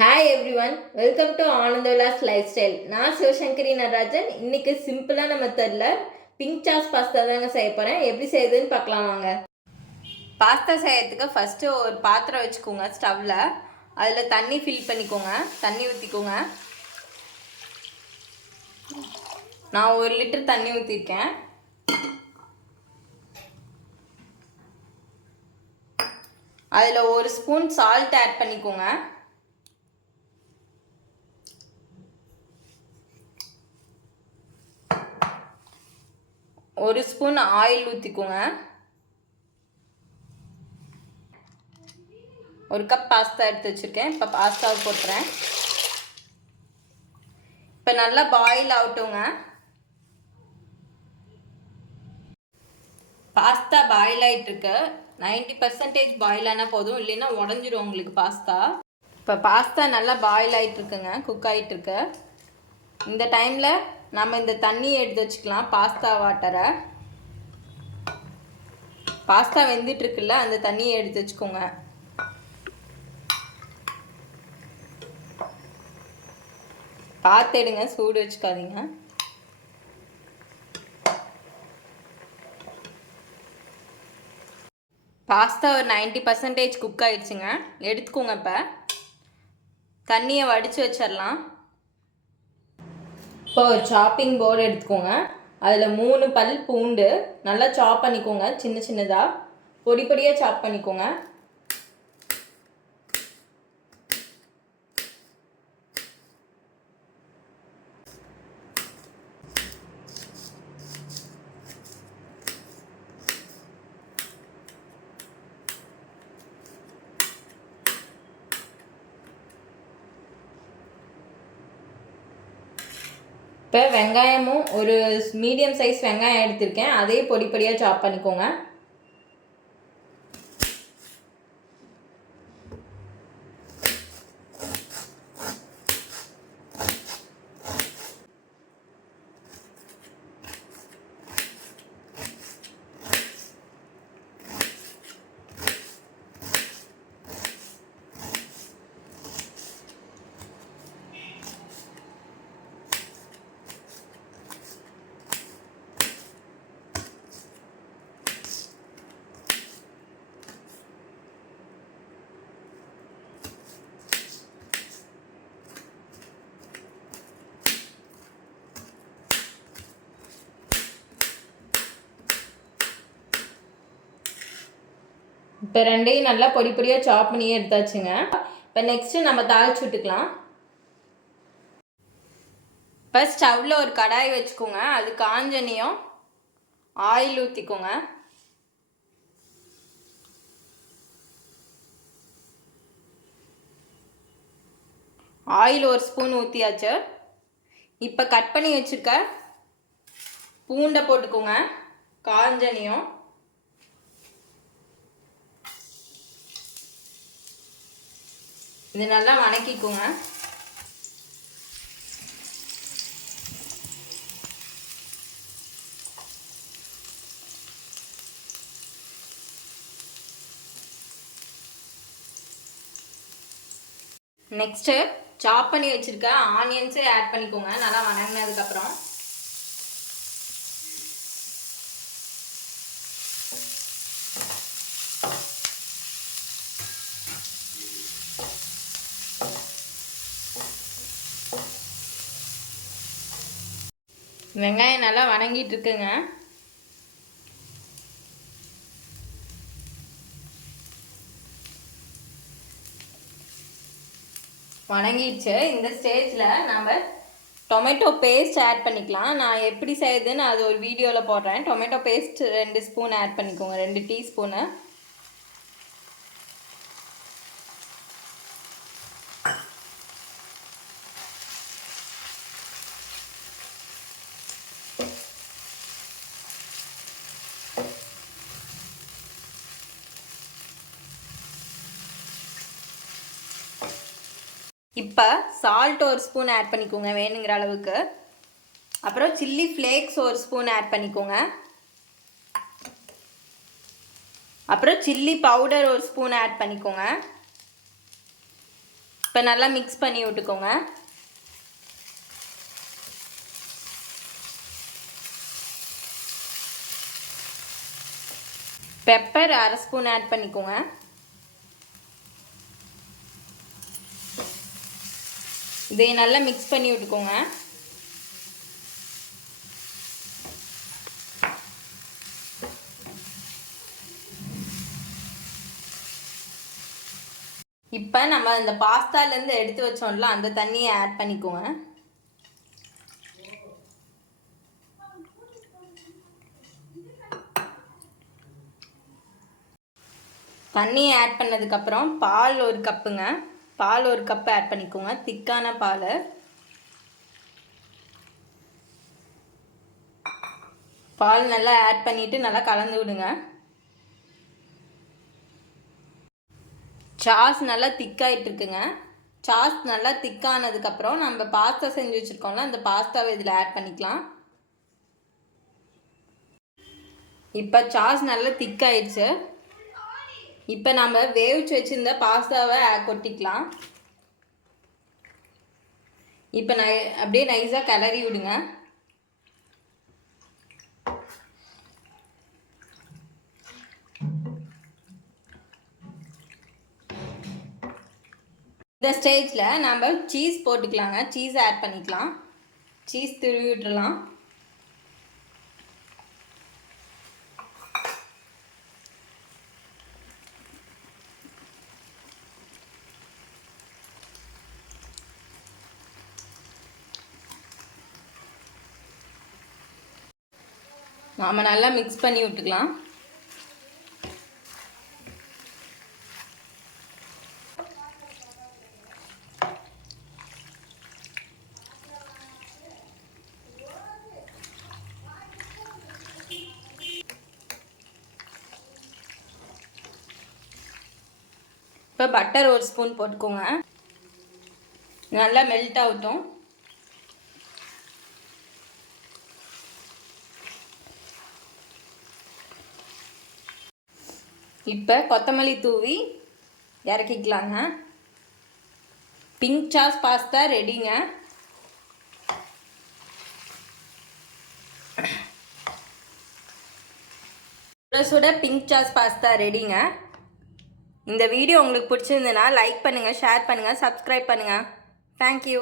Hi everyone, welcome to Anandavilas lifestyle. நான் சிவசங்கரி நடராஜன். இன்னைக்கு சிம்பிளான மெத்தடில் பிங்க் சாஸ் பாஸ்தா தாங்க செய்ய போகிறேன். எப்படி செய்யுதுன்னு பார்க்கலாம் வாங்க. பாஸ்தா செய்யறதுக்கு ஃபஸ்ட்டு ஒரு பாத்திரம் வச்சுக்கோங்க ஸ்டவ்வில். அதில் தண்ணி ஃபில் பண்ணிக்கோங்க, தண்ணி ஊற்றிக்கோங்க. நான் 1 லிட்டர் தண்ணி ஊற்றிருக்கேன். அதில் 1 ஸ்பூன் சால்ட் ஆட் பண்ணிக்கோங்க. ஒரு ஸ்பூன் ஆயில் ஊற்றிக்கோங்க. 1 கப் பாஸ்தா எடுத்து வச்சுருக்கேன். இப்போ பாஸ்தாவை போட்டுறேன். இப்போ நல்லா பாயில் ஆகட்டுங்க. பாஸ்தா பாயில் ஆகிட்டுருக்கு. 90% பாயில் ஆனால் போதும், இல்லைன்னா உடஞ்சிரும் உங்களுக்கு பாஸ்தா. இப்போ பாஸ்தா நல்லா பாயில் ஆகிட்டுருக்குங்க, குக் ஆகிட்டுருக்கு. இந்த டைமில் நம்ம இந்த தண்ணியை எடுத்து வச்சுக்கலாம், பாஸ்தா வாட்டரை. பாஸ்தா வெந்துட்டுருக்குல்ல, அந்த தண்ணியை எடுத்து வச்சுக்கோங்க. பார்த்து எடுங்க, சூடு வச்சுக்காதீங்க. பாஸ்தா ஒரு 90% குக் ஆகிடுச்சுங்க. எடுத்துக்கோங்க. இப்போ தண்ணியை வடித்து வச்சிடலாம். இப்போ ஒரு சாப்பிங் போர்டு எடுத்துக்கோங்க. அதில் 3 பல் பூண்டு நல்லா சாப் பண்ணிக்கோங்க, சின்ன சின்னதாக பொடி பொடியாக சாப் பண்ணிக்கோங்க. இப்போ வெங்காயமும் ஒரு மீடியம் சைஸ் வெங்காயம் எடுத்திருக்கேன், அதே பொடி பொடியாக சாப் பண்ணிக்கோங்க. இப்போ ரெண்டையும் நல்லா பொடி பொடியாக சாப் பண்ணி எடுத்தாச்சுங்க. இப்போ நெக்ஸ்ட்டு நம்ம தாளிச்சு விட்டுக்கலாம். இப்போ ஸ்டவ்வில் ஒரு கடாய் வச்சுக்கோங்க. அது காஞ்சனையும் ஆயில் ஊற்றிக்கோங்க. ஆயில் 1 ஸ்பூன் ஊற்றியாச்சு. இப்போ கட் பண்ணி வச்சுருக்க பூண்டை போட்டுக்கோங்க, காஞ்சனையும். இது நல்லா வணக்கிக்கோங்க. நெக்ஸ்ட்டு சாப் பண்ணி வச்சுருக்க ஆனியன்ஸு ஆட் பண்ணிக்கோங்க, நல்லா வணங்கினதுக்கப்புறம். வெங்காயம் நல்லா வணங்கிட்டு இருக்குங்க. வணங்கிடுச்சு. இந்த ஸ்டேஜில் நம்ம டொமேட்டோ பேஸ்ட் ஆட் பண்ணிக்கலாம். நான் எப்படி செய்யுதுன்னு அது ஒரு வீடியோவில் போடுறேன். டொமேட்டோ பேஸ்ட் 2 ஸ்பூன் ஆட் பண்ணிக்கோங்க, 2 டீஸ்பூனு. இப்போ சால்ட் 1 ஸ்பூன் ஆட் பண்ணிக்கோங்க வேணுங்கிற அளவுக்கு. அப்புறம் சில்லி ஃப்ளேக்ஸ் 1 ஸ்பூன் ஆட் பண்ணிக்கோங்க. அப்புறம் சில்லி பவுடர் 1 ஸ்பூன் ஆட் பண்ணிக்கோங்க. இப்போ நல்லா மிக்ஸ் பண்ணி விட்டுக்கோங்க. பெப்பர் 1/2 ஸ்பூன் ஆட் பண்ணிக்கோங்க. இதை நல்லா மிக்ஸ் பண்ணி விட்டுக்கோங்க. இப்போ நம்ம இந்த பாஸ்தாலேருந்து எடுத்து வச்சோம்ல அந்த தண்ணியை ஆட் பண்ணிக்கோங்க. தண்ணியை ஆட் பண்ணதுக்கப்புறம் பால் 1 கப்புங்க. பால் 1 கப்பு ஆட் பண்ணிக்கோங்க, திக்கான பால். பால் நல்லா ஆட் பண்ணிவிட்டு நல்லா கலந்து விடுங்க. சாஸ் நல்லா திக்காயிட்டு இருக்குங்க. சாஸ் நல்லா திக்கானதுக்கப்புறம் நம்ம பாஸ்தா செஞ்சு வச்சுருக்கோம்ல அந்த பாஸ்தாவை இதில் ஆட் பண்ணிக்கலாம். இப்போ சாஸ் நல்லா திக்காயிடுச்சு. இப்போ நம்ம வேவிச்சு வச்சுருந்த பாஸ்தாவை கொட்டிக்கலாம். இப்போ அப்படியே நைஸாக கிளறி விடுங்க. இந்த ஸ்டேஜில் நம்ம சீஸ் போட்டுக்கலாங்க. சீஸ் ஆட் பண்ணிக்கலாம். சீஸ் துருவி விட்டுறலாம். நாம் நல்லா மிக்ஸ் பண்ணி விட்டுக்கலாம். இப்போ பட்டர் 1 ஸ்பூன் போட்டுக்கோங்க. நல்லா மெல்ட் ஆகட்டும். இப்போ கொத்தமல்லி தூவி இறக்கிக்கலாங்க. பிங்க் சாஸ் பாஸ்தா ரெடிங்க. சுட பிங்க் சாஸ் பாஸ்தா ரெடிங்க. இந்த வீடியோ உங்களுக்கு பிடிச்சிருந்ததுன்னா லைக் பண்ணுங்கள், ஷேர் பண்ணுங்கள், சப்ஸ்கிரைப் பண்ணுங்கள். தேங்க்யூ.